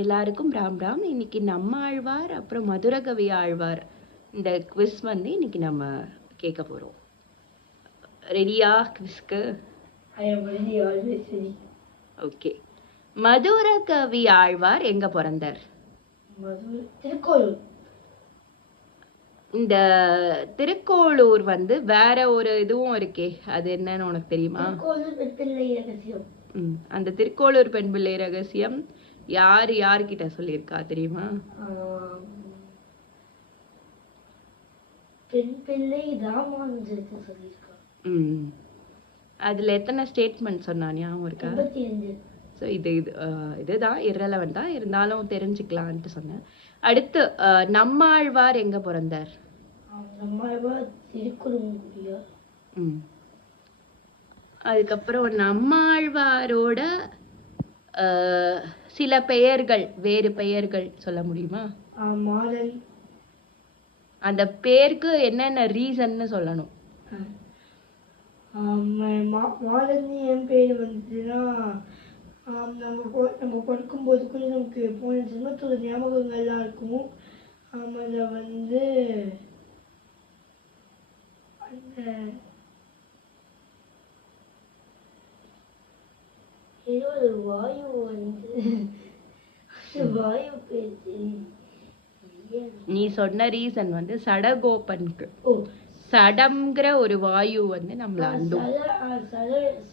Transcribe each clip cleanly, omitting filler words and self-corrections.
எல்லாருக்கும் ராம் ராம். இன்னைக்கு நம்ம ஆழ்வார் அப்புறம் மதுரகவி ஆழ்வார் இந்த குவிஸ் வந்து இன்னைக்கு நம்ம கேட்க போறோம். ரெடியா குவிஸ்க்கு? ஓகே. மதுரகவி ஆழ்வார் எங்க பிறந்தார்? திருக்கோளூர். இந்த திருக்கோளூர் வந்து வேற ஒரு இதுவும் இருக்கே, அது என்னன்னு உனக்கு தெரியுமா? அந்த திருக்கோளூர் பெண் பிள்ளை ரகசியம் யார்கிட்ட சொல்லியிருக்கா தெரியுமா? பெண் பிள்ளை ராமானுஜருக்கு சொல்லியிருக்கா. அதுல எத்தனை ஸ்டேட்மெண்ட் சொன்னா ஞாபகம் இருக்கா? 85. ஸோ இதுதான் இரலவெண்ட் தான், இருந்தாலும் தெரிஞ்சுக்கலான்ட்டு சொன்னேன். அடுத்து நம்மாழ்வார் எங்க பிறந்தார்? நம்மாழ்வார் திருக்குறுங்குடியார். அதுக்கப்புறம் நம்மாழ்வாரோட சில பெயர்கள், வேறு பெயர்கள் சொல்ல முடியுமா? மாறன். அந்த பேருக்கு என்னென்ன ரீசன்னு சொல்லணும். மாறன் என் பேர் வந்துச்சுன்னா நம்ம படிக்கும்போது கூட நமக்கு போன ஜென்மத்தோட ஞாபகங்கள்லாம் இருக்கும். அதில் வந்து அந்த ஏதோ ஒரு வாயு வந்து வாயு பேச்சு. நீ சொன்ன ரீசன் வந்து சடகோபனுக்கு. சடம்ங்கிற ஒரு வாயு வந்து நம்மள அண்டும்.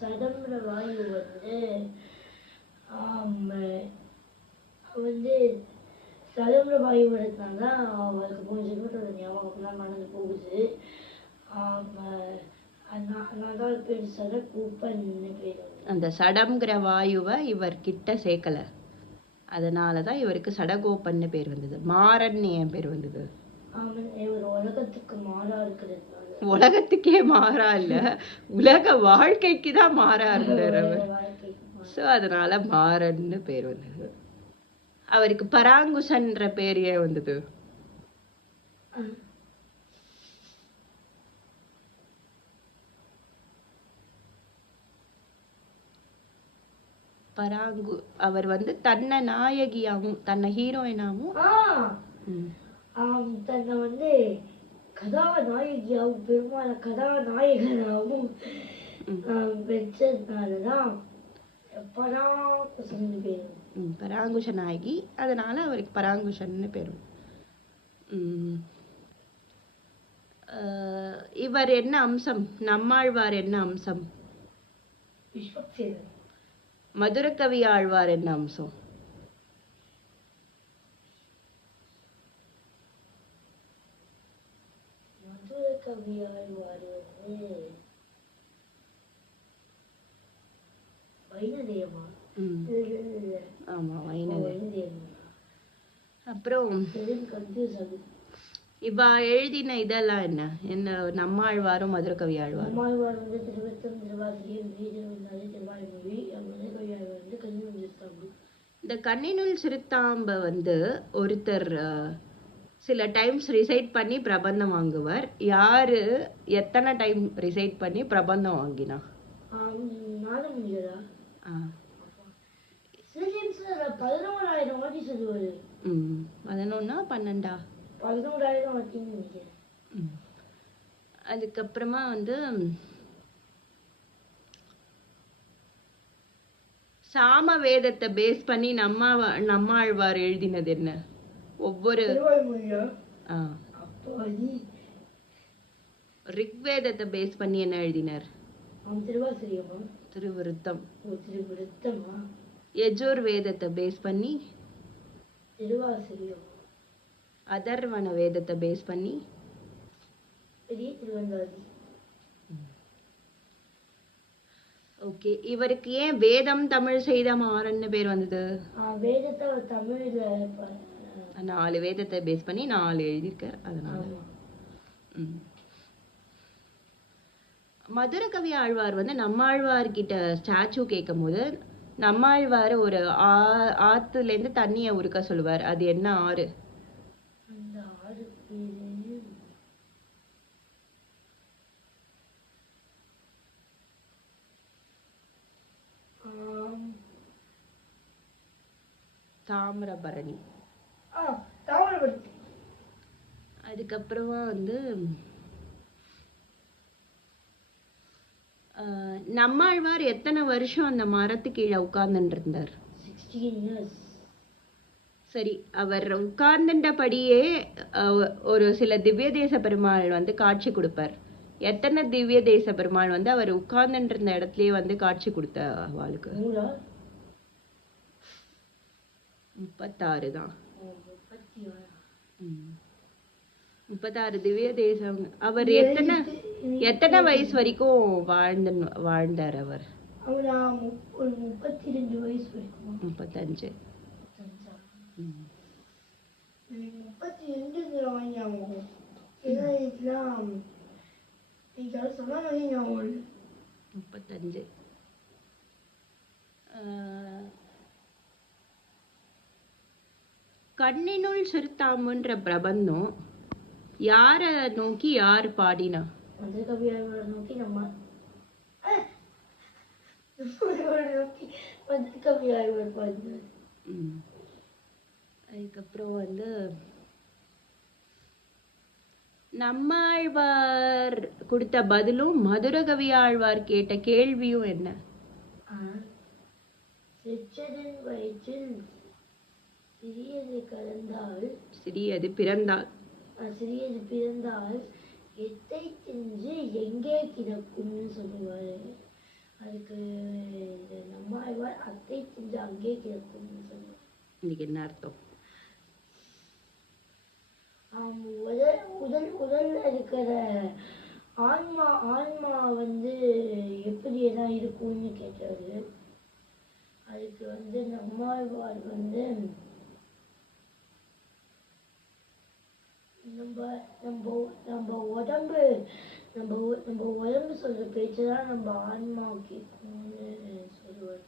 சடம்ங்கிற வாயு வந்து சடம்ங்கிற வாயு வரதுனால அவருக்கு போன ஜென்மத்தோட ஞாபகம்லாம் மனது போகுது. அதனால பேர் சடகோபன் பேர். அந்த சடம்ங்கிற வாயுவை இவர் கிட்ட சேர்க்கல, அதனாலதான் இவருக்கு சடகோபன்னு பேர் வந்தது. மாறன் ஏன் பேர் வந்தது? உலகத்துக்கு மாறா இருக்கிறது. உலகத்துக்கே மாறா இல்ல, உலக வாழ்க்கைக்கு தான் மாறா இருந்தார் அவர். ஸோ அதனால மாறன்னு பேர் வந்தது. அவருக்கு பராங்குஷன்ற பேர் ஏன் வந்தது? அவர் வந்து தன்னை நாயகியாவும் தன்னை ஹீரோயினாவும் தன்னை வந்து கதாநாயகியாவும் பெருமான கதாநாயகனாகவும் பெற்றதுனாலதான் பராங்குஷன் பேர். பராங்குஷ நாயகி, அதனால அவருக்கு பராங்குஷன்னு பேரும். இவர் என்ன அம்சம்? நம்மாழ்வார் என்ன அம்சம்? விஸ்வக்சேனர். மதுரகவி ஆழ்வார் என்ன அம்சம்? மதுரகவி ஆழ்வார் வந்து வைணதேயமா? ஆமா, வைணதேயம். அப்புறம் இவ எழுதின இதெல்லாம் என்ன என்ன நம்மாழ்வாரும் மதுரகவி ஆழ்வார். நம்மாழ்வார் வந்து திருவத்தம், திருவாசிரியம், திருவாய்மொழி. மதுரகவி ஆழ்வார் வந்து கன்னிநூல் சிறுத்தாம்பு. இந்த கன்னிநூல் சிறுத்தாம்பை வந்து ஒருத்தர் சில டைம்ஸ் ரிசைட் பண்ணி பிரபந்தம் வாங்குவார். யாரு எத்தனை டைம் ரிசைட் பண்ணி பிரபந்தம் வாங்கினா? நாதமுனிகளா? 11,000 வாட்டி சொல்லுவாரு. 11 12 11,000 வாட்டின்னு நினைக்கிறேன். அதுக்கப்புறமா வந்து சாம வேதத்தை பேஸ் பண்ணி நம்மாழ்வார் எழுதினது என்ன? ஒவ்வொரு ரிக்வேதத்தை பேஸ் பண்ணி என்ன எழுதினார்? திருவிருத்தம். யஜுர் வேதத்தை பேஸ் பண்ணி திருவாசிரியம். அதர்வண வேதத்தை பேஸ் பண்ணி ஓகே. இவருக்கு ஏன் வேதம் தமிழ் செய்த மாறன்னு பேர் வந்தது? வேதத்தை தமிழ்ல 4 வேதத்தை பேஸ் பண்ணி 4 எழுதியிருக்கார், அதனால. மதுரகவி ஆழ்வார் வந்து நம்மாழ்வார் கிட்ட ஸ்டாச்சு கேட்கும் போது நம்மாழ்வார் ஒரு ஆத்துல இருந்து தண்ணியை உருக்க சொல்லுவார். அது என்ன ஆறு? தாமிரபரணி. தாமிரபரணி. அதுக்கப்புறமா வந்து நம்மாழ்வார் எத்தனை வருஷம் அந்த மரத்து கீழே உட்கார்ந்துட்டு இருந்தார்? 16 years. சரி, அவர் உட்கார்ந்துட்டபடியே ஒரு சில திவ்ய தேச பெருமாள் வந்து காட்சி கொடுப்பார். எத்தனை திவ்ய தேச பெருமாள் வந்து அவர் உட்கார்ந்துட்டு இருந்த இடத்துலயே வந்து காட்சி கொடுத்த அவளுக்கு? 36 தான். 36 திவ்ய தேசம். அவர் எத்தனை வயசு வரைக்கும் வாழ்ந்தார் அவர்? 32 வயசு வரைக்கும். 35. 32 வாங்கியாகும். ஏன்னா இதெல்லாம் நீங்க சொன்னாலே ஞாபகம் 35. கண்ணினுள் சிறுத்தாம்புன்ற பிரபந்தம் யார நோக்கி யார் பாடினா? மதுரகவியாளரை நோக்கி நம்ம மதுரகவியாளர் பாடினார். அதுக்கப்புறம் வந்து நம்மாழ்வார் கொடுத்த பதிலும் மதுரகவி ஆழ்வார் கேட்ட கேள்வியும் என்ன? சிற்றதன் வயிற்றில் சிறியது கலந்தால் சிறியது பிறந்தால் எத்தை தின்று எங்கே கிடக்கும்னு சொல்லுவாரு. அதுக்கு நம்மாழ்வார் அத்தை தின்று அங்கே கிடக்கும்னு சொல்லுவார். இன்னைக்கு என்ன அர்த்தம்? உடல்ல இருக்கிற ஆன்மா வந்து எப்படி எல்லாம் இருக்கும்னு கேட்டாரு. அதுக்கு வந்து நம்மாழ்வார் வந்து நம்ம உடம்பு சொல்ற பேச்சுதான் நம்ம ஆன்மா கேட்கும்னு சொல்லுவார்.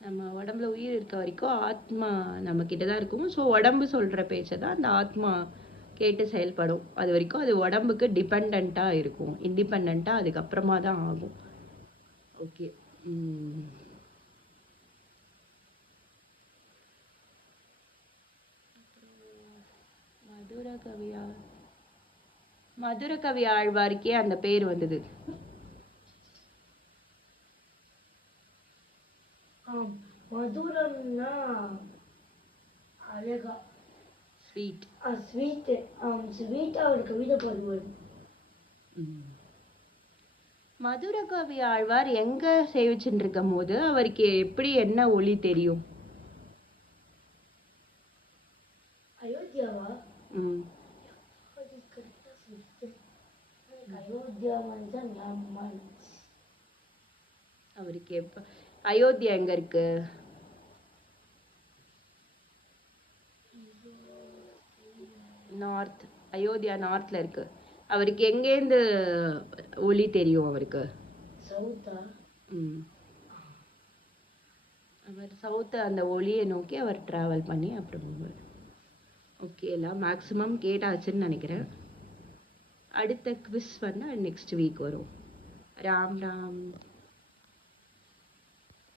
நம்ம உடம்புல உயிர் இருக்க வரைக்கும் ஆத்மா நம்ம கிட்டதான் இருக்கும். ஸோ உடம்பு சொல்ற பேச்சை தான் அந்த ஆத்மா கேட்டு செயல்படும். அது வரைக்கும் அது உடம்புக்கு டிபெண்டா இருக்கும். இண்டிபெண்டா அதுக்கப்புறமா தான் ஆகும். ஓகே. மதுரகவி ஆழ்வாருக்கே அந்த பேர் வந்தது. மதுரம்னா அழகா, ஸ்வீட் அவர் கவிதை பாடுவார். மதுரகவி ஆழ்வார் எங்க சேவிச்சுட்டு இருக்கும் போது அவருக்கு எப்படி என்ன ஒளி தெரியும்? அயோத்தியாவா? அவருக்கு எப்ப அயோத்தியா எங்க இருக்கு? நார்த். அயோத்தியா நார்த்ல இருக்கு. அவருக்கு எங்கேருந்து ஒளி தெரியும்? அவருக்கு அவர் சவுத் அந்த ஒளியை நோக்கி அவர் டிராவல் பண்ணி அப்புறம் போவார். ஓகே, எல்லாம் மேக்ஸிமம் கேட்டாச்சுன்னு நினைக்கிறேன். அடுத்த குவிஸ் வந்து நெக்ஸ்ட் வீக் வரும். ராம் ராம்.